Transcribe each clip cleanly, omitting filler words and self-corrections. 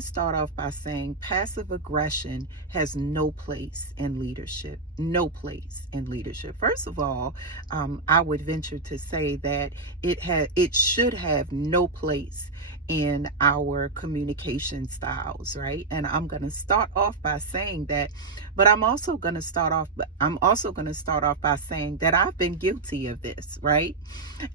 to start off by saying passive aggression has no place in leadership. No place in leadership. First of all, I would venture to say that it should have no place in our communication styles, right? And I'm going to start off by saying that, but I'm also going to start off by saying that I've been guilty of this, right?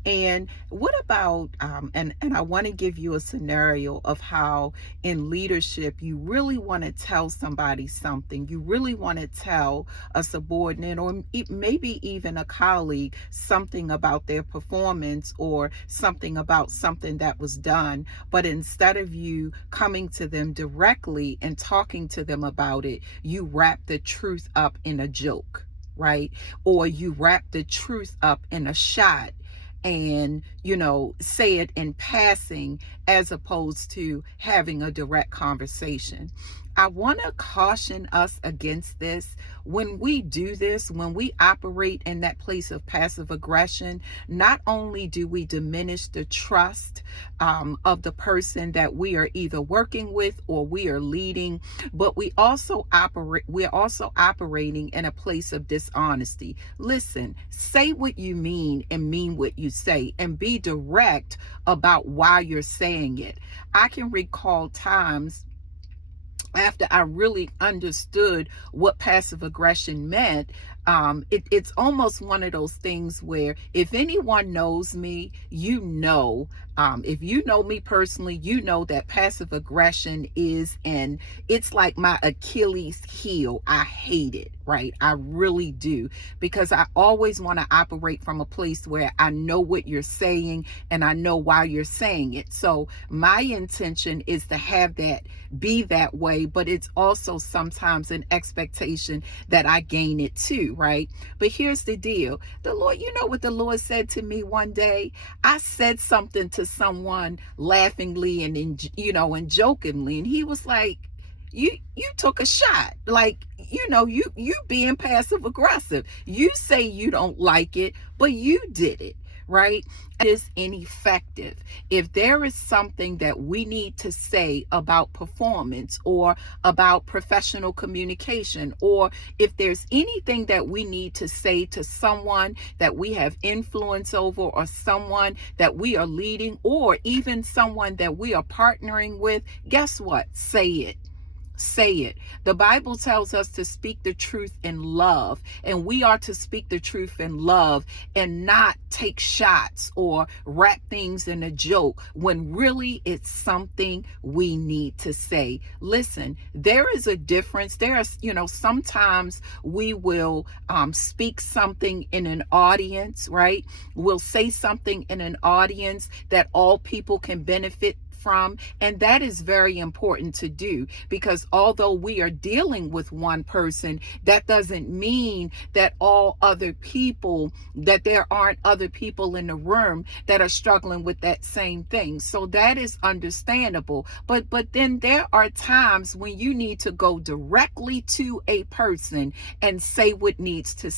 And what about and I want to give you a scenario of how in leadership you really want to tell somebody something. You really want to tell a subordinate or maybe even a colleague something about their performance or something about something that was done. But instead of you coming to them directly and talking to them about it, you wrap the truth up in a joke, right? Or you wrap the truth up in a shot and say it in passing as opposed to having a direct conversation. I want to caution us against this. When we do this, when we operate in that place of passive aggression, not only do we diminish the trust of the person that we are either working with or we are leading, but we're also operating in a place of dishonesty. Listen, say what you mean and mean what you say, and be direct about why you're saying it. I can recall times after I really understood what passive aggression meant. It's almost one of those things where if anyone knows me, if you know me personally, you know that passive aggression it's like my Achilles heel. I hate it, right? I really do, because I always want to operate from a place where I know what you're saying and I know why you're saying it. So my intention is to have that be that way, but it's also sometimes an expectation that I gain it too, right? But here's the deal. The Lord, you know what the Lord said to me one day? I said something to someone laughingly and jokingly, and he was like, you took a shot. Like, you being passive aggressive. You say you don't like it, but you did it, right? It is ineffective. If there is something that we need to say about performance or about professional communication, or if there's anything that we need to say to someone that we have influence over, or someone that we are leading, or even someone that we are partnering with, guess what? Say it. Say it. The Bible tells us to speak the truth in love, and we are to speak the truth in love and not take shots or wrap things in a joke when really it's something we need to say. Listen, there is a difference. Sometimes we will speak something in an audience, right? We'll say something in an audience that all people can benefit from, and that is very important to do, because although we are dealing with one person, that doesn't mean that there aren't other people in the room that are struggling with that same thing. So that is understandable, but then there are times when you need to go directly to a person and say what needs to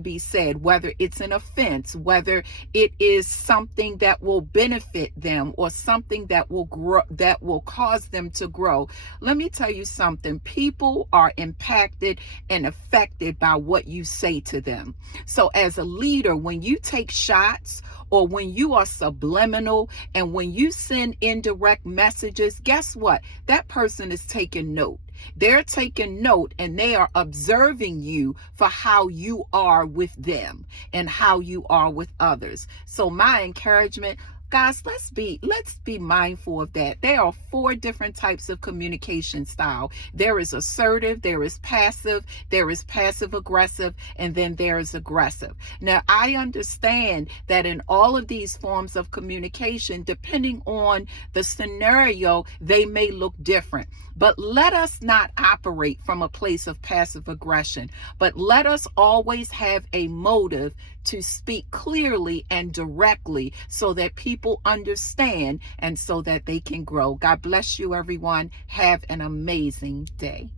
be said, whether it's an offense, whether it is something that will benefit them, or something that will grow, that will cause them to grow. Let me tell you something. People are impacted and affected by what you say to them. So as a leader, when you take shots, or when you are subliminal, and when you send indirect messages, guess what? That person is taking note. They're taking note, and they are observing you for how you are with them and how you are with others. So my encouragement, guys, let's be mindful of that. There are 4 different types of communication style. There is assertive, there is passive aggressive, and then there is aggressive. Now, I understand that in all of these forms of communication, depending on the scenario, they may look different. But let us not operate from a place of passive aggression, but let us always have a motive to speak clearly and directly so that people understand and so that they can grow. God bless you, everyone. Have an amazing day.